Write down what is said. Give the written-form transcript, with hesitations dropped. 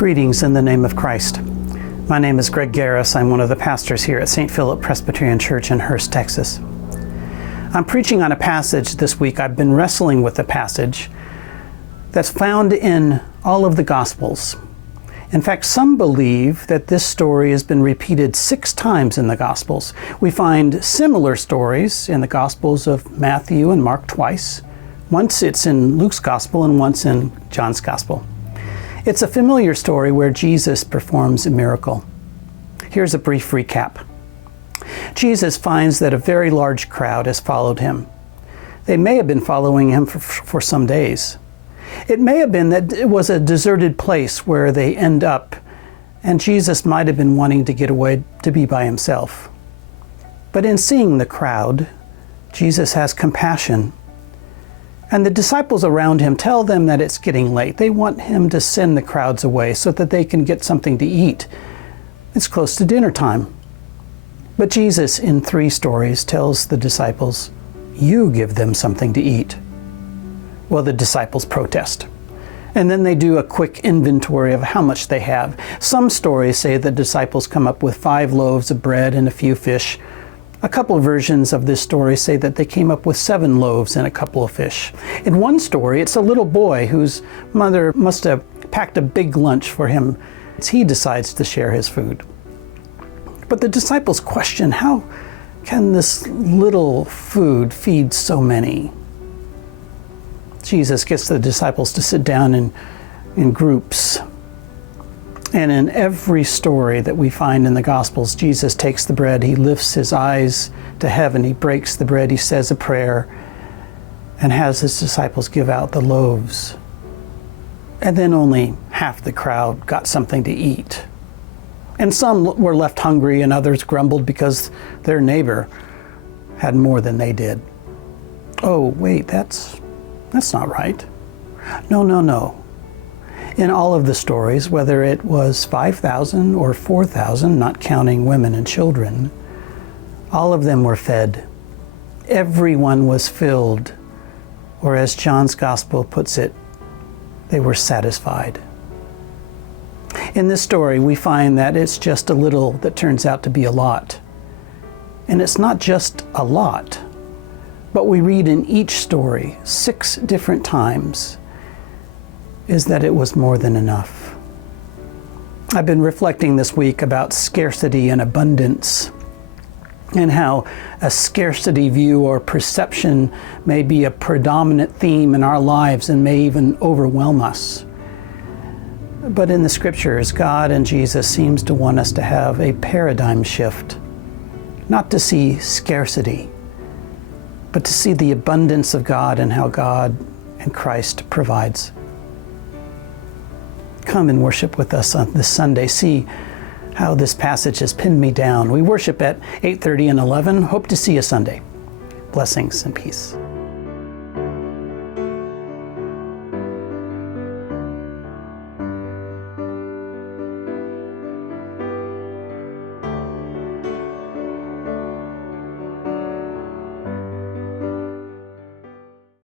Greetings in the name of Christ. My name is Greg Garris. I'm one of the pastors here at St. Philip Presbyterian Church in Hurst, Texas. I'm preaching on a passage this week. I've been wrestling with a passage that's found in all of the Gospels. In fact, some believe that this story has been repeated 6 times in the Gospels. We find similar stories in the Gospels of Matthew and Mark twice. Once it's in Luke's Gospel and once in John's Gospel. It's a familiar story where Jesus performs a miracle. Here's a brief recap. Jesus finds that a very large crowd has followed him. They may have been following him for some days. It may have been that it was a deserted place where they end up, and Jesus might have been wanting to get away to be by himself. But in seeing the crowd, Jesus has compassion. And the disciples around him tell them that it's getting late. They want him to send the crowds away so that they can get something to eat. It's close to dinner time. But Jesus, in 3 stories, tells the disciples, "You give them something to eat." Well, the disciples protest. And then they do a quick inventory of how much they have. Some stories say the disciples come up with 5 loaves of bread and a few fish. A couple of versions of this story say that they came up with 7 loaves and a couple of fish. In one story, it's a little boy whose mother must have packed a big lunch for him. He decides to share his food. But the disciples question, how can this little food feed so many? Jesus gets the disciples to sit down in groups. And in every story that we find in the Gospels, Jesus takes the bread, he lifts his eyes to heaven, he breaks the bread, he says a prayer, and has his disciples give out the loaves. And then only half the crowd got something to eat. And some were left hungry, and others grumbled because their neighbor had more than they did. Oh, wait, that's not right. No. In all of the stories, whether it was 5,000 or 4,000, not counting women and children, all of them were fed. Everyone was filled, or as John's Gospel puts it, they were satisfied. In this story, we find that it's just a little that turns out to be a lot. And it's not just a lot, but we read in each story 6 different times is that it was more than enough. I've been reflecting this week about scarcity and abundance, and how a scarcity view or perception may be a predominant theme in our lives and may even overwhelm us. But in the scriptures, God and Jesus seems to want us to have a paradigm shift, not to see scarcity, but to see the abundance of God and how God and Christ provides. Come and worship with us on this Sunday. See how this passage has pinned me down. We worship at 8:30 and 11. Hope to see you Sunday. Blessings and peace.